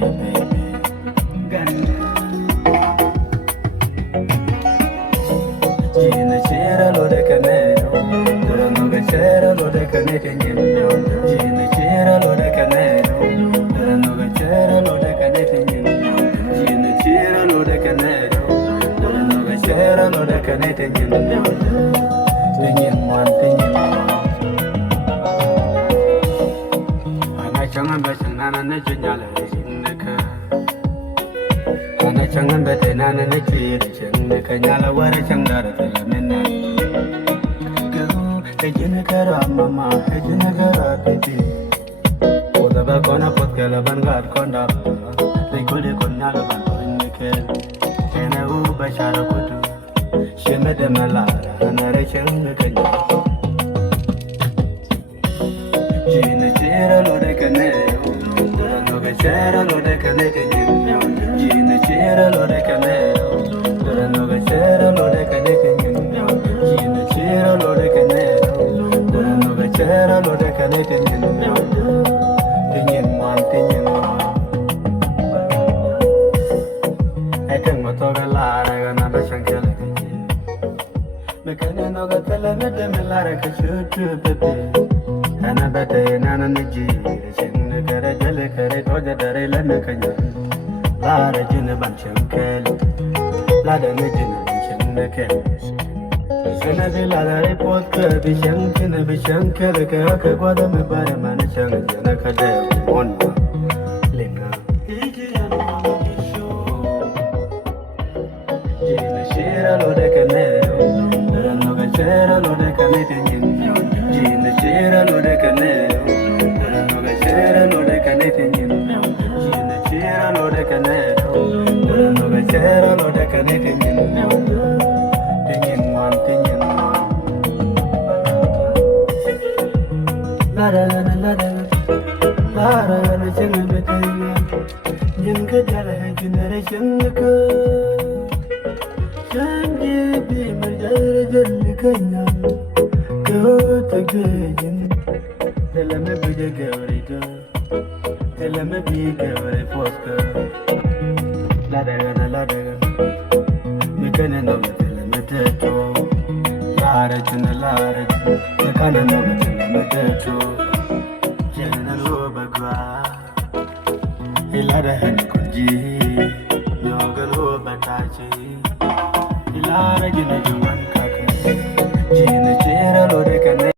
baby. Gana. Gina chera lo de canero. Durano che chera lo de canetino. Gina chera lo de canero. Durano che chera lo de canetino. Gina chera lo de canero. Durano che chera lo de canetino. Tingin Changan basana na junyala jinnaka ana changan batena na kiri jinnaka nyala wara changara talamena go ejinaka ramama ejinaka piti oda ba kona potkala bangar konda legole konyala banike ena u bashara kudu shemede malara ana rechanga Gina chera lo de canero, durano che chera lo de canetino. Gina chera lo de canero, durano che chera lo de canetino. Gina chera lo de canero, durano che chera lo de canetino. Tingin Ekang motoga lara gana bashankela kiji. Mekanya noga tela mede melara kashutu pepe. Ana bata nana najiri chinna kare jale kare toja dare lana kanya lara jina bancham kele lada najina bancham nakele sana de lada report ka bishan kele ka gwada me bare mana chang jana kade on lena jina shira lo de kanero durano ga shira lo de kanete Gina chera lo de canero, durano che chera lo de canetino. Gina chera lo de canero, durano che chera lo de canetino. Tingin man. Lara gana chinga betena, jinga jala generation ka. Changi bi marjara jalli kanya. Go to good, tell me be the girl, tell me be girl, foster. Ladder, me can know me tell me dead to Lara, me can know me tell me dead to General Overgra. He ladder hand could gee, no girl overtachi. He lara, you know, you want Gina chera lo de canero.